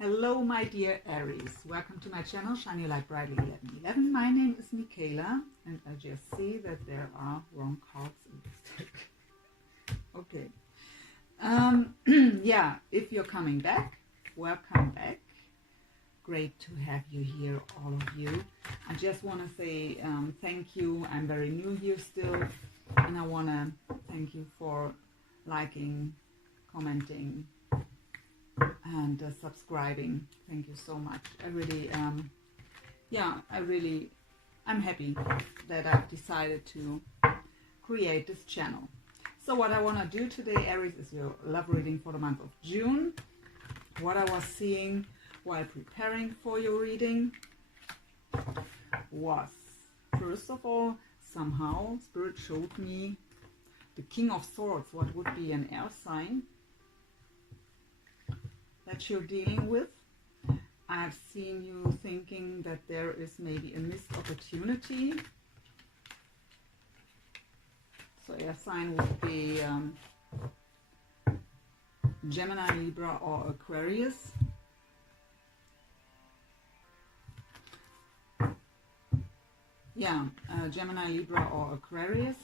Hello my dear Aries, welcome to my channel Shine Your Light Brightly 1111. My name is Michaela and I just see that there are wrong cards in this deck. Okay. Yeah, if you're coming back, welcome back. Great to have you here, all of you. I just want to say thank you. I'm very new here still, and I want to thank you for liking, commenting, and subscribing. Thank you so much. I really, I'm happy that I've decided to create this channel. So what I want to do today, Aries, is your love reading for the month of June. What I was seeing while preparing for your reading was, first of all, somehow Spirit showed me the King of Swords. What would be an air sign that you're dealing with. I've seen you thinking that there is maybe a missed opportunity. So air sign would be Gemini, Libra, or Aquarius. Yeah, Gemini, Libra, or Aquarius.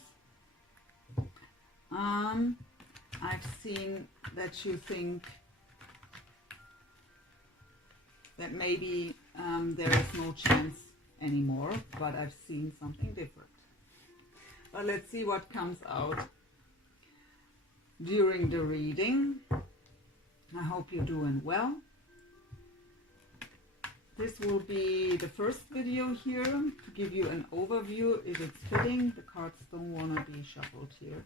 I've seen that you think that maybe there is no chance anymore, but I've seen something different. But let's see what comes out during the reading. I hope you're doing well. This will be the first video here to give you an overview. If it's fitting, the cards don't want to be shuffled here.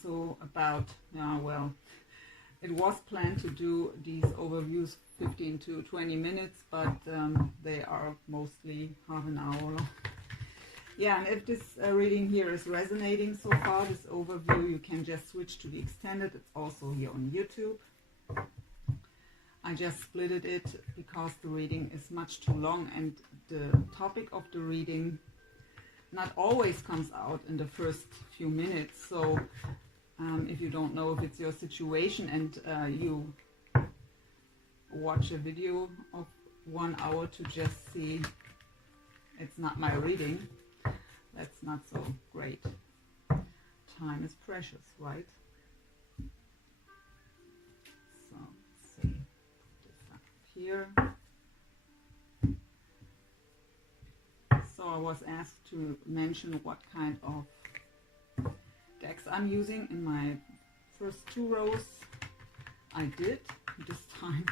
So about, well, it was planned to do these overviews 15 to 20 minutes, but they are mostly half an hour long. Yeah, and if this reading here is resonating so far, this overview, you can just switch to the extended. It's also here on YouTube. I just splitted it because the reading is much too long and the topic of the reading not always comes out in the first few minutes. So if you don't know if it's your situation and you watch a video of 1 hour to just see it's not my reading, that's not so great. Time is precious, right? So let's see, put this up here. So I was asked to mention what kind of decks I'm using in my first 2 rows. I did this time.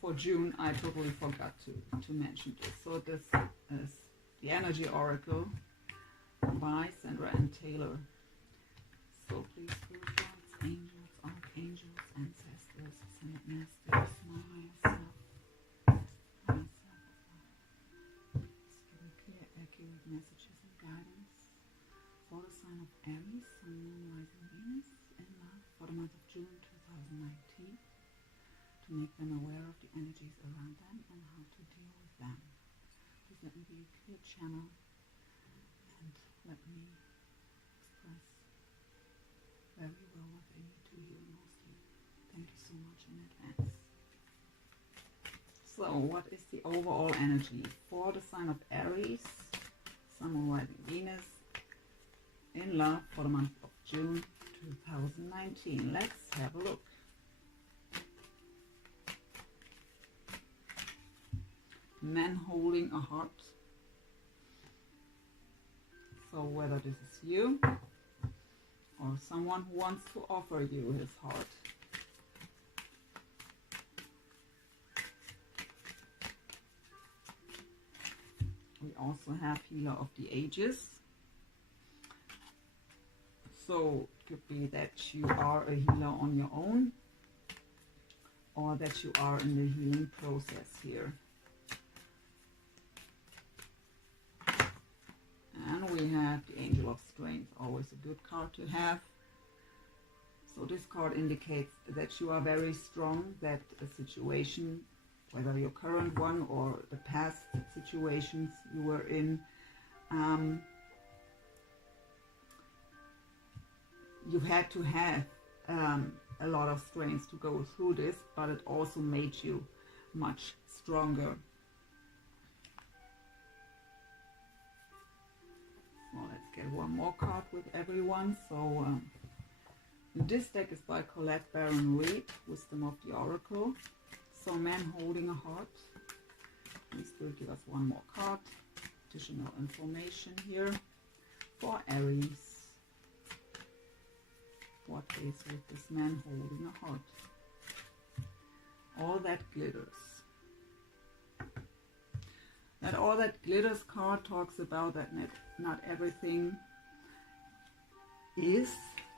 For June I totally forgot to mention this. So this is the Energy Oracle by Sandra and Taylor. So please, spiritual guides, angels, archangels, ancestors, ascended masters, myself, give me clear, accurate messages and guidance for the sign of Aries, Sun, Moon, Rising, Venus, in love for the month of June 2019, to make them aware of the energies around them and how to deal with them. Please let me be a clear channel and let me express very well what they need to hear mostly. Thank you so much in advance. So what is the overall energy for the sign of Aries, Sun, Moon, Rising, Venus, in love for the month of June 2019? Let's have a look. Man holding a heart. So whether this is you or someone who wants to offer you his heart. We also have Healer of the Ages. So it could be that you are a healer on your own, or that you are in the healing process here. And we have the Angel of Strength, always a good card to have. So this card indicates that you are very strong, that a situation, whether your current one or the past situations you were in, you had to have a a lot of strength to go through this, but it also made you much stronger. So let's get one more card with everyone. So this deck is by Colette Baron Reid, Wisdom of the Oracle. So man holding a heart. Please will give us one more card. Additional information here for Aries. What is with this man holding a heart? All that glitters. That all that glitters card talks about that not everything is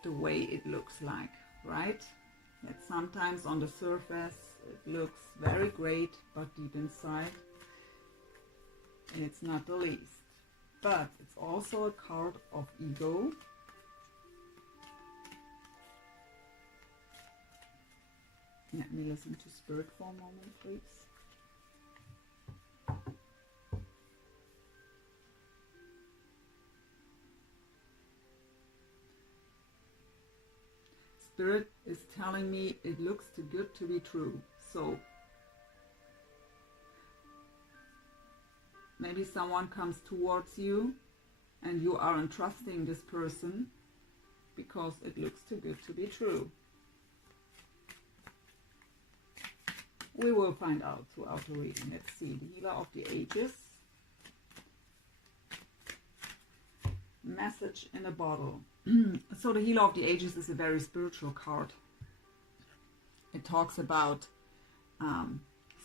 the way it looks like, right? That sometimes on the surface it looks very great, but deep inside it's not the least. But it's also a card of ego. Let me listen to Spirit for a moment, please. Spirit is telling me it looks too good to be true. So maybe someone comes towards you and you are entrusting this person because it looks too good to be true. We will find out throughout the reading. Let's see, the Healer of the Ages. Message in a bottle. So the Healer of the Ages is a very spiritual card. It talks about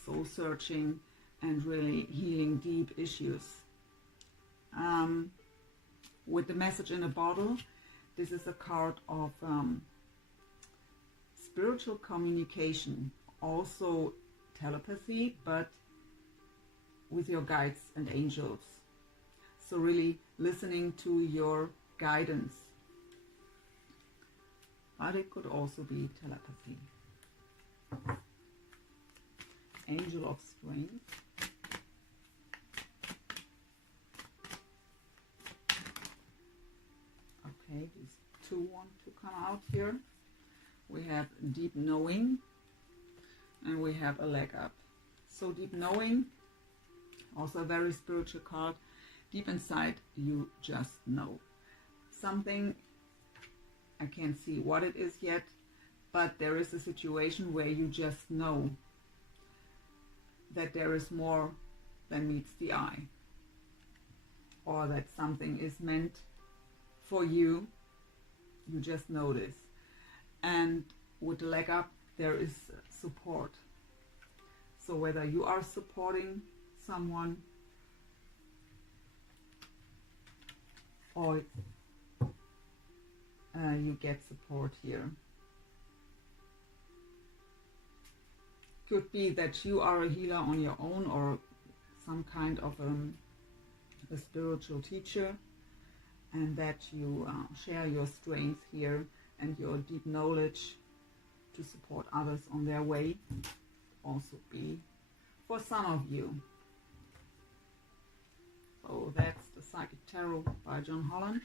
soul searching and really healing deep issues. With the Message in a bottle, this is a card of spiritual communication, also telepathy, but with your guides and angels. So really listening to your guidance. But it could also be telepathy. Angel of Strength. Okay, these two want to come out here. We have Deep Knowing and we have a Leg Up. So Deep Knowing, also a very spiritual card. Deep inside you just know something. I can't see what it is yet, but there is a situation where you just know that there is more than meets the eye, or that something is meant for you. You just know this. And with the Leg Up, there is support. So whether you are supporting someone or you get support here. Could be that you are a healer on your own, or some kind of a spiritual teacher, and that you share your strength here and your deep knowledge to support others on their way. Also be for some of you. So that's the Psychic Tarot by John Holland.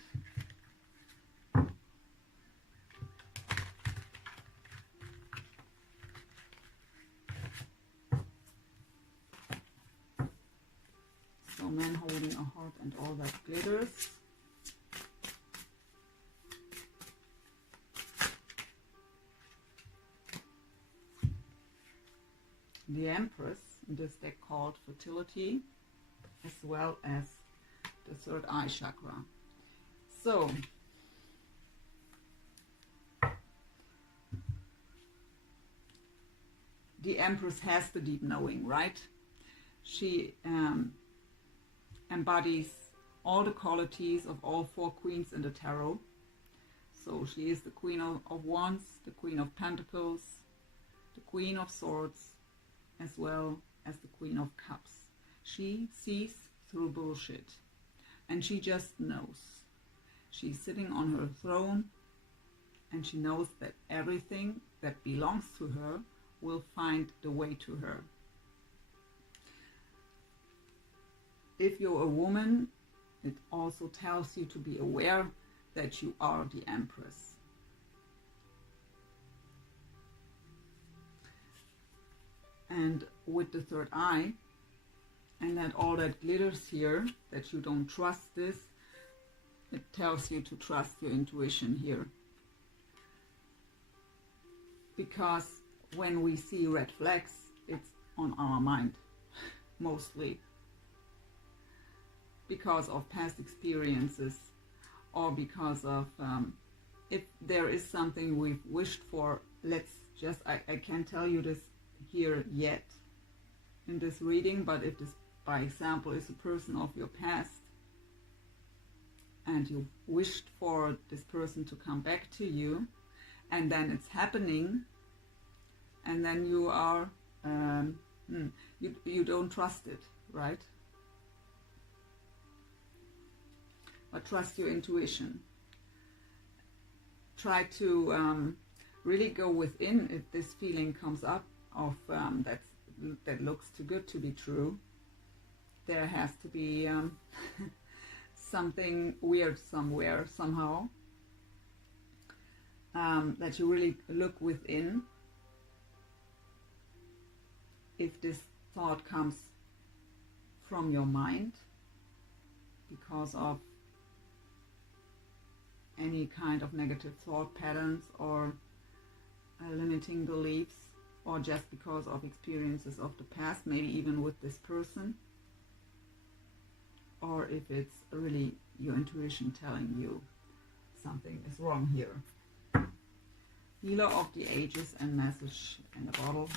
So man holding a heart and all that glitters. The Empress, in this deck called Fertility, as well as the third eye chakra. So the Empress has the deep knowing, right? She embodies all the qualities of all four queens in the tarot. So she is the Queen of Wands, the Queen of Pentacles, the Queen of Swords, as well as the Queen of Cups. She sees through bullshit, and she just knows. She's sitting on her throne, and she knows that everything that belongs to her will find the way to her. If you're a woman, it also tells you to be aware that you are the Empress. and with the third eye, and that all that glitters here, that you don't trust this, it tells you to trust your intuition here. Because when we see red flags, it's on our mind, mostly. Because of past experiences, or because of, if there is something we've wished for, I can't tell you this here yet in this reading, but if this, by example, is a person of your past, and you wished for this person to come back to you, and then it's happening, and then you are, you don't trust it, right? But trust your intuition. Try to really go within if this feeling comes up of that looks too good to be true. There has to be something weird somewhere, somehow. That you really look within. If this thought comes from your mind because of any kind of negative thought patterns or limiting beliefs, or just because of experiences of the past, maybe even with this person, or if it's really your intuition telling you something is wrong here. Healer of the Ages and message in the bottle.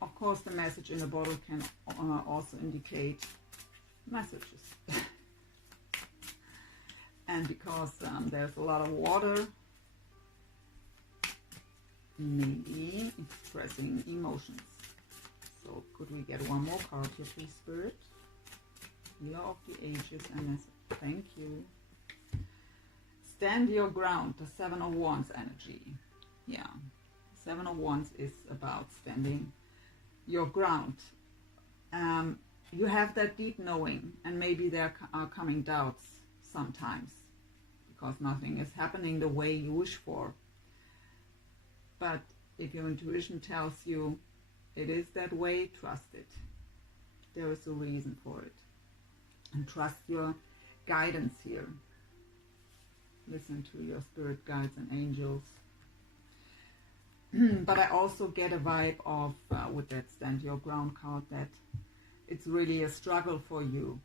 Of course, the message in the bottle can also indicate messages. And because there's a lot of water, maybe expressing emotions. So could we get one more card here, please, Spirit? Healer of the Ages and message. Thank you. Stand your ground, the Seven of Wands energy. Yeah, Seven of Wands is about standing your ground. You have that deep knowing, and maybe there are coming doubts sometimes because nothing is happening the way you wish for. But if your intuition tells you it is that way, trust it. There is a reason for it. And trust your guidance here. Listen to your spirit guides and angels. But I also get a vibe of, with that Stand Your Ground card, that it's really a struggle for you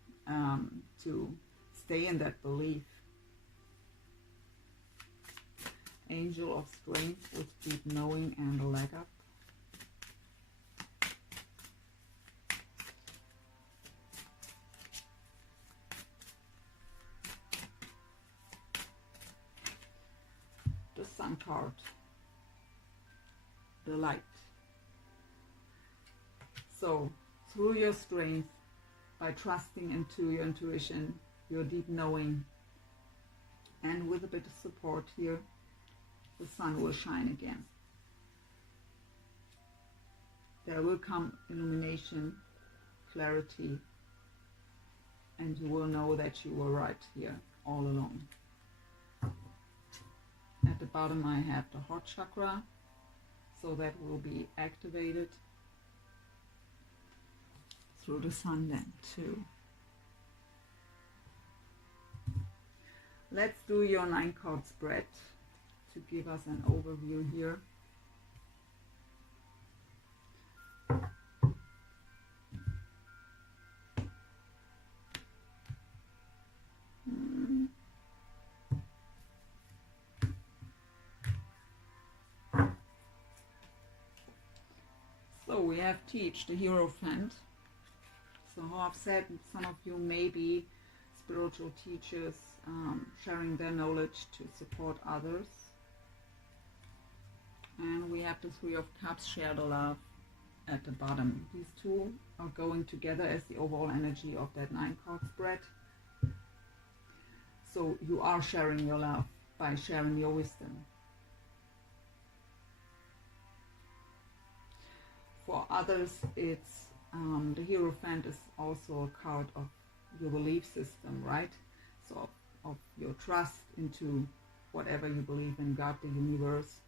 to stay in that belief. Angel of Strength with deep knowing and a leg up. The Sun card. The light. So through your strength, by trusting into your intuition, your deep knowing, and with a bit of support here, the sun will shine again. There will come illumination, clarity, and you will know that you were right here all along. At the bottom I have the heart chakra, so that will be activated through the sun then too. Let's do your 9-card spread to give us an overview here. So we have Teach, the Hierophant. So how I've said, some of you may be spiritual teachers, sharing their knowledge to support others. And we have the Three of Cups, share the love at the bottom. These two are going together as the overall energy of that 9-card spread. So you are sharing your love by sharing your wisdom. For others, it's the Hierophant is also a card of your belief system, right? So of your trust into whatever you believe in, God, the universe,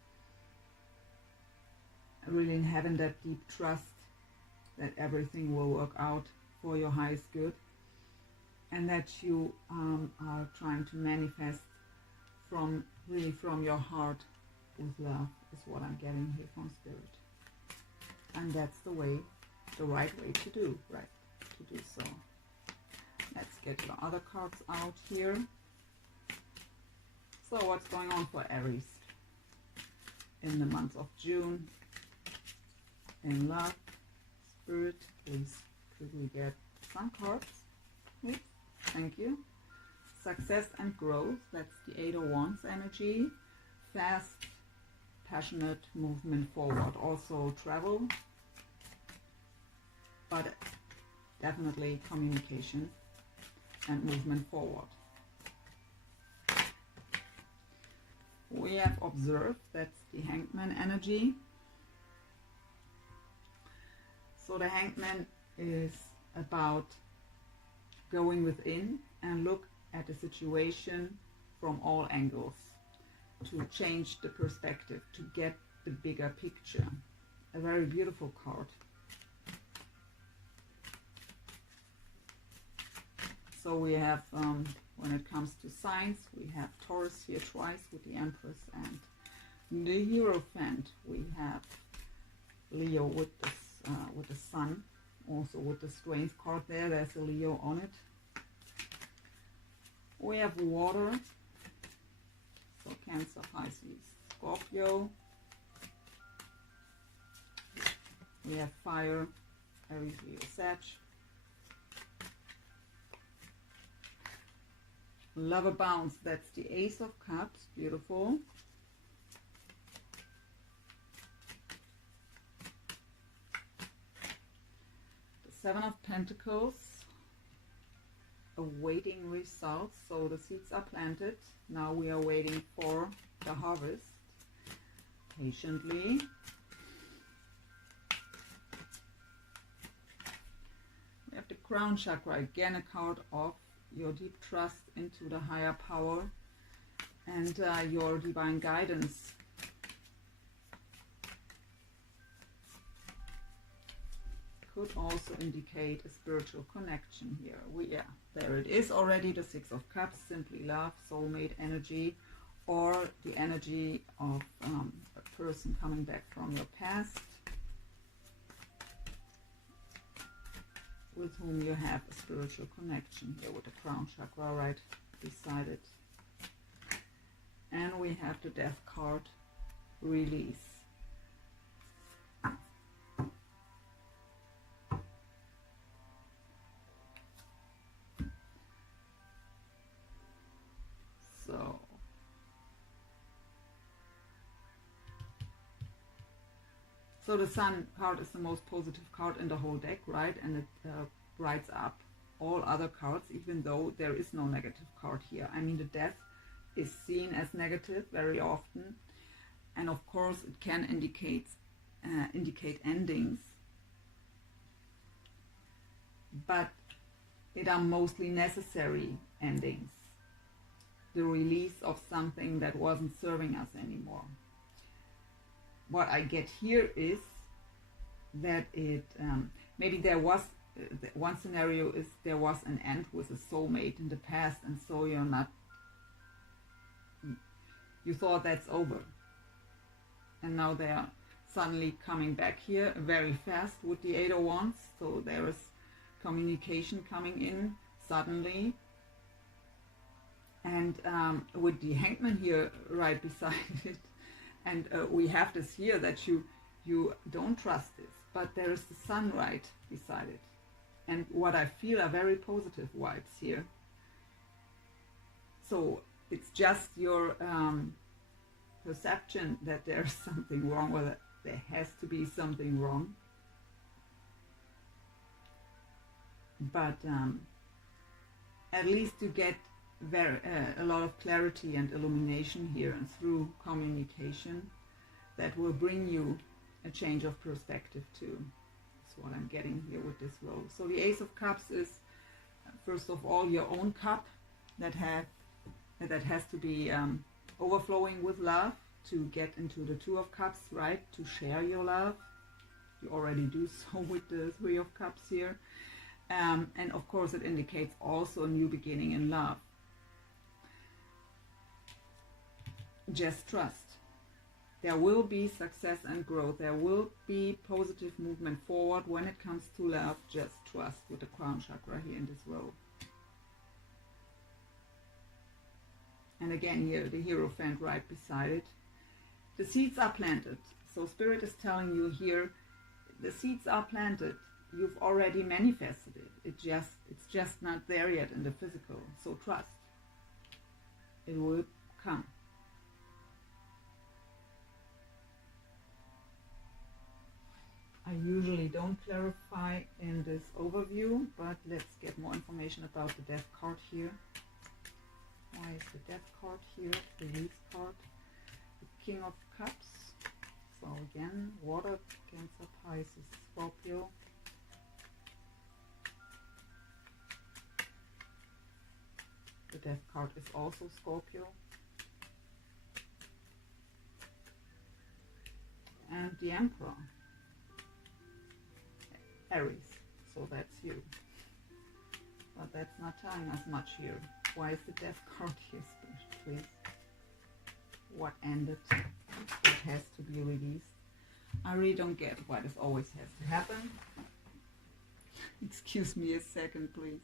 really having that deep trust that everything will work out for your highest good, and that you are trying to manifest from your heart with love, is what I'm getting here from Spirit. And that's the right way to do so. Let's get your other cards out here. So what's going on for Aries in the month of June in love? Spirit, please, could we get some cards? Please? Thank you. Success and growth, that's the Eight of Wands energy. Fast, passionate movement forward. Also travel, but definitely communication and movement forward. We have observed, that's the Hangman energy. So the Hangman is about going within and look at the situation from all angles, to change the perspective, to get the bigger picture. A very beautiful card. So we have, when it comes to signs, we have Taurus here twice with the Empress and the Hierophant. We have Leo with the Sun, also with the Strength card there. There's a Leo on it. We have water, so Cancer, Pisces, Scorpio. We have fire, Aries, Leo, Sag. Love abounds, that's the Ace of Cups, beautiful. The Seven of Pentacles, awaiting results. So the seeds are planted. Now we are waiting for the harvest. Patiently. We have the Crown Chakra, again a card of your deep trust into the higher power and your divine guidance. Could also indicate a spiritual connection here. There it is already, the Six of Cups, simply love, soulmate energy, or the energy of a person coming back from your past with whom you have a spiritual connection here, with the Crown Chakra right beside it. And we have the Death card, release. So the Sun card is the most positive card in the whole deck, right? And it brights up all other cards, even though there is no negative card here. I mean, the Death is seen as negative very often, and of course it can indicate endings, but it are mostly necessary endings. The release of something that wasn't serving us anymore. What I get here is that it maybe there was one scenario is there was an end with a soulmate in the past, and so you thought that's over, and now they are suddenly coming back here very fast with the Eight of Wands. So there is communication coming in suddenly, and with the Hangman here right beside it. And we have this here that you don't trust this, but there is the Sun right beside it. And what I feel are very positive vibes here. So it's just your perception that there's something wrong, or that there has to be something wrong. But at least you get a lot of clarity and illumination here, and through communication that will bring you a change of perspective too. That's what I'm getting here with this rose. So the Ace of Cups is first of all your own cup that has to be overflowing with love, to get into the Two of Cups, right? To share your love. You already do so with the Three of Cups here. And of course it indicates also a new beginning in love. Just trust. There will be success and growth. There will be positive movement forward when it comes to love. Just trust, with the crown chakra here in this row. And again here, the Hierophant right beside it. The seeds are planted. So Spirit is telling you here, the seeds are planted. You've already manifested it. It's just not there yet in the physical. So trust. It will come. I usually don't clarify in this overview, but let's get more information about the Death card here. Why is the Death card here? The Release card. The King of Cups. So again, water, Cancer, Pisces, Scorpio. The Death card is also Scorpio. And the Emperor. Aries, so that's you. But that's not telling us much here. Why is the Death card here, Spirit, please? What ended? What has to be released? I really don't get why this always has to happen. Excuse me a second, please.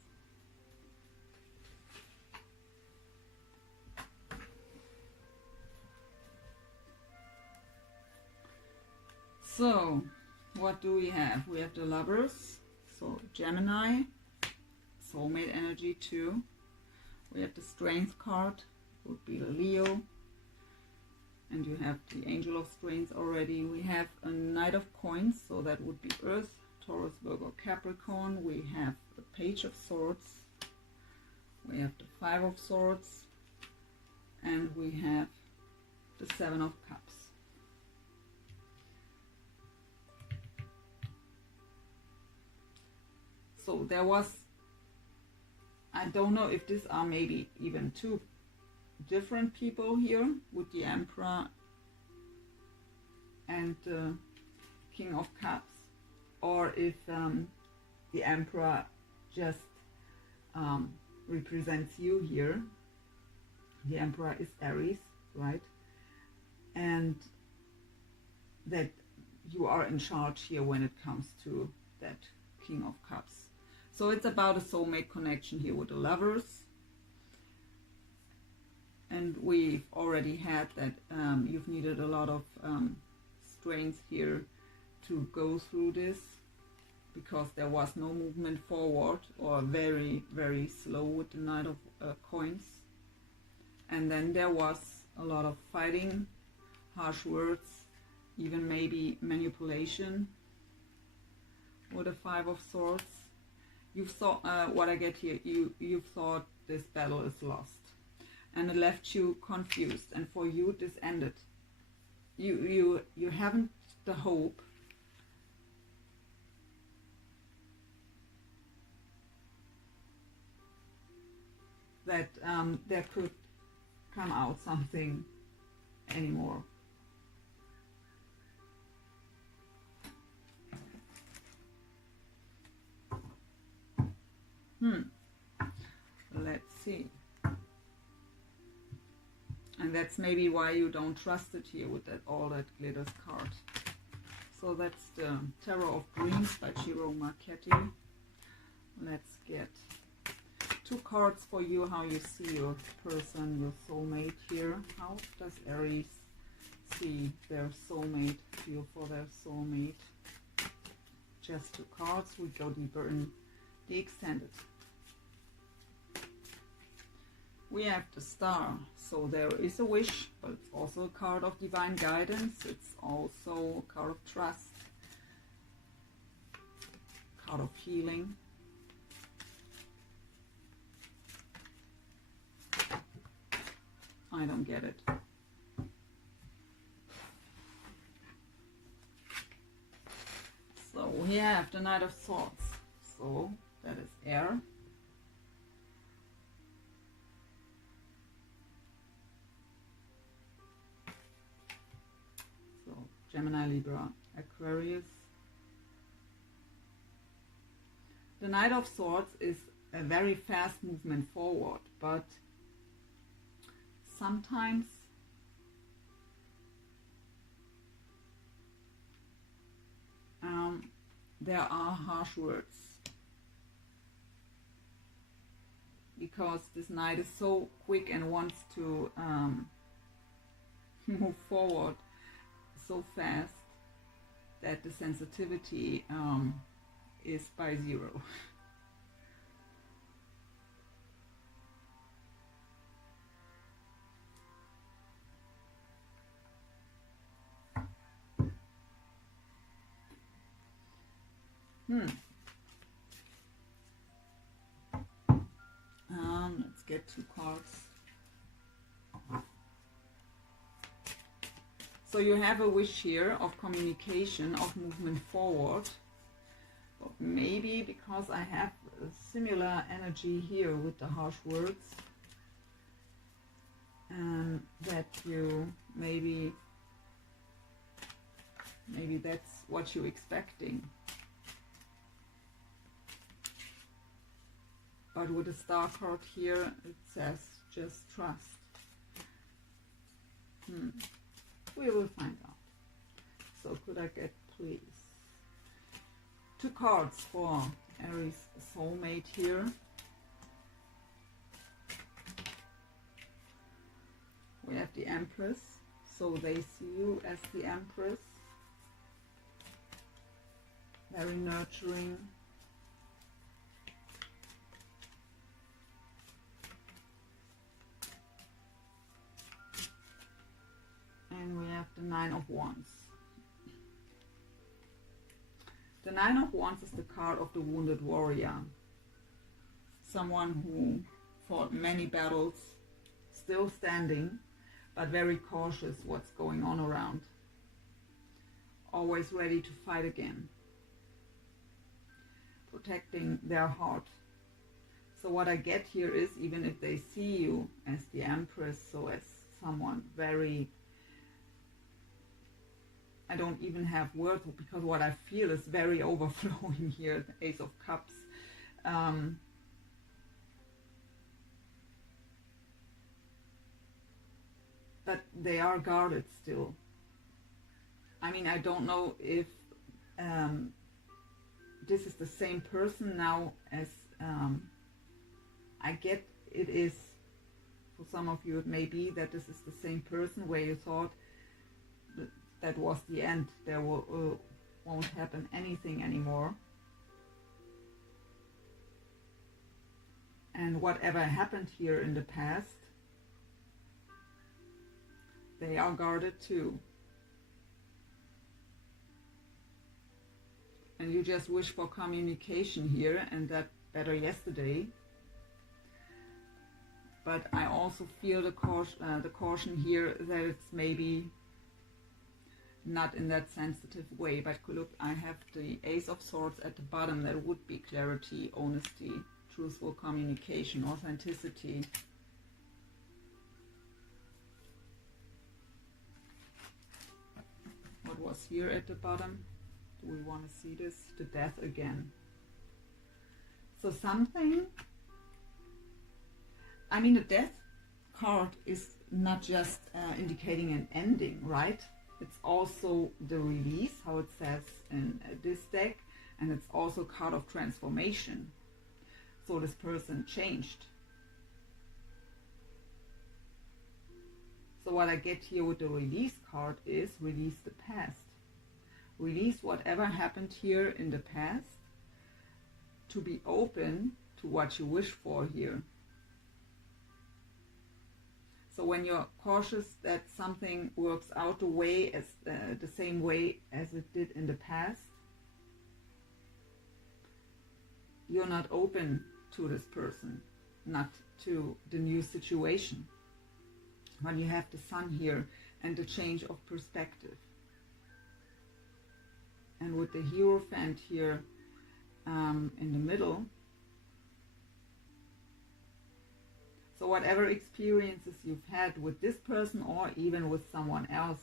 So, what do we have? We have the Lovers, so Gemini, soulmate energy too. We have the Strength card, would be Leo, and you have the Angel of Strength already. We have a Knight of Coins, so that would be Earth, Taurus, Virgo, Capricorn. We have the Page of Swords, we have the Five of Swords, and we have the Seven of Cups. So there was, I don't know if these are maybe even two different people here with the Emperor and the King of Cups, or if the Emperor just represents you here. The Emperor is Aries, right? And that you are in charge here when it comes to that King of Cups. So it's about a soulmate connection here with the Lovers. And we've already had that you've needed a lot of strength here to go through this, because there was no movement forward, or very, very slow with the Knight of Coins. And then there was a lot of fighting, harsh words, even maybe manipulation with the Five of Swords. You thought, what I get here, you thought this battle is lost, and it left you confused. And for you, this ended. You haven't the hope that there could come out something anymore. Let's see. And that's maybe why you don't trust it here with that all that glitters card. So that's the Tarot of Dreams by Ciro Marchetti. Let's get two cards for you, how you see your person, your soulmate here. How does Aries see their soulmate, feel for their soulmate? Just two cards. We go deeper in the extended. We have the Star, so there is a wish, but it's also a card of divine guidance. It's also a card of trust, card of healing. I don't get it. So we have the Knight of Swords, so that is air. Gemini, Libra, Aquarius. The Knight of Swords is a very fast movement forward, but sometimes there are harsh words, because this Knight is so quick and wants to move forward so fast that the sensitivity is by 0. Let's get 2 cards. So you have a wish here of communication, of movement forward. But maybe because I have a similar energy here with the harsh words, that you maybe that's what you're expecting. But with the Star card here, it says just trust. We will find out. So could I get, please, 2 cards for Aries soulmate here? We have the Empress, so they see you as the Empress. Very nurturing. And we have the 9 of Wands. The 9 of Wands is the card of the wounded warrior. Someone who fought many battles, still standing, but very cautious what's going on around. Always ready to fight again. Protecting their heart. So what I get here is, even if they see you as the Empress, so as someone very, I don't even have words, because what I feel is very overflowing here, the Ace of Cups. But they are guarded still. I mean, I don't know if this is the same person now as I get it is. For some of you it may be that this is the same person where you thought that was the end, there won't happen anything anymore. And whatever happened here in the past, they are guarded too. And you just wish for communication here, and that better yesterday. But I also feel the caution here that it's maybe not in that sensitive way. But look, I have the Ace of Swords at the bottom. That would be clarity, honesty, truthful communication, authenticity. What was here at the bottom? Do we want to see this? The Death again. So something, I mean, the Death card is not just indicating an ending, right? It's also the release, how it says in this deck, and it's also a card of transformation. So this person changed. So what I get here with the release card is release the past. Release whatever happened here in the past, to be open to what you wish for here. So when you're cautious that something works out the way as the same way as it did in the past, you're not open to this person, not to the new situation. When you have the Sun here and the change of perspective. And with the Hierophant here in the middle. So whatever experiences you've had with this person or even with someone else,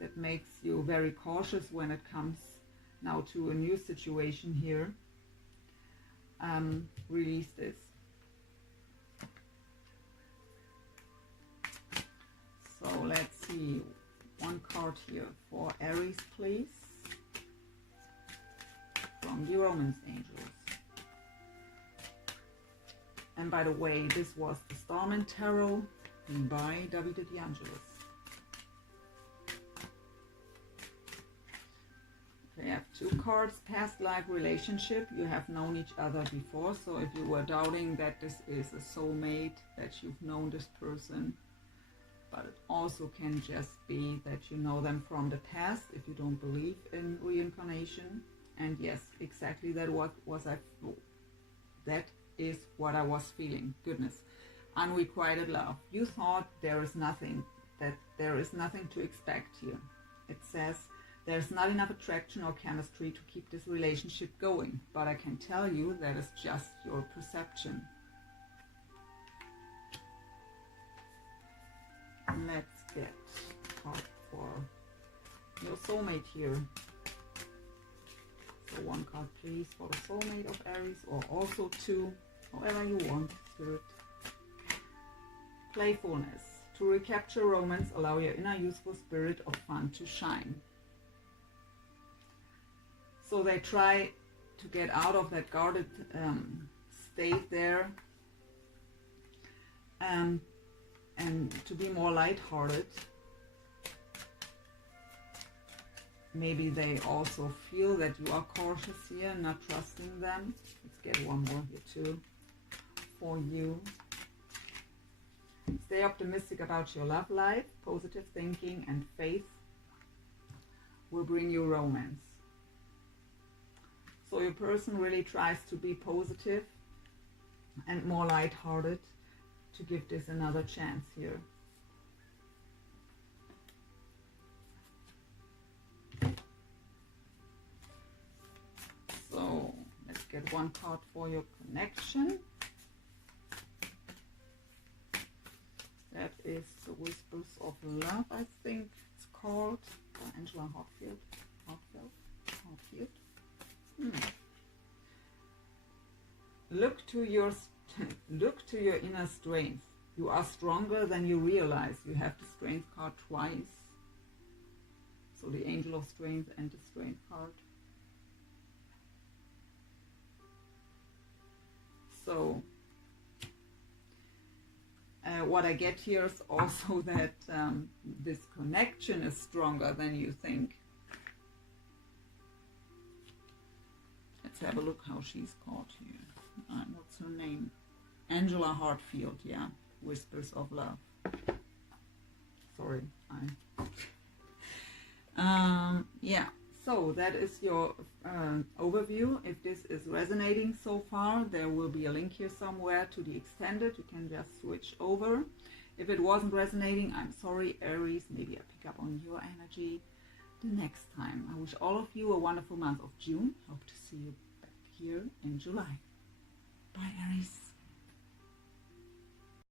that makes you very cautious when it comes now to a new situation here. Release this. So let's see, one card here for Aries, please, from the Romance Angels. And by the way, this was the Starman Tarot by David De Angelis. Okay, I have two cards. Past life relationship. You have known each other before. So if you were doubting that this is a soulmate, that you've known this person, but it also can just be that you know them from the past if you don't believe in reincarnation. And yes, exactly that is what I was feeling. Goodness. Unrequited love. You thought there is nothing to expect here. It says there's not enough attraction or chemistry to keep this relationship going, but I can tell you that is just your perception. Let's get card for your soulmate here. So one card please for the soulmate of Aries, or also two, however you want, Spirit. Playfulness. To recapture romance, allow your inner youthful spirit of fun to shine. So they try to get out of that guarded state there, and to be more lighthearted. Maybe they also feel that you are cautious here, not trusting them. Let's get one more here too for you. Stay optimistic about your love life. Positive thinking and faith will bring you romance. So your person really tries to be positive and more lighthearted to give this another chance here. So let's get one card for your connection. That is the Whispers of Love, I think it's called, by Angela Hartfield. Look to your inner strength. You are stronger than you realize. You have the Strength card twice. So the Angel of Strength and the Strength card. So what I get here is also that this connection is stronger than you think. Let's have a look how she's called here. What's her name? Angela Hartfield, yeah. Whispers of Love. Sorry, yeah. So that is your overview. If this is resonating so far, there will be a link here somewhere to the extended. You can just switch over. If it wasn't resonating, I'm sorry, Aries. Maybe I pick up on your energy the next time. I wish all of you a wonderful month of June. Hope to see you back here in July. Bye, Aries.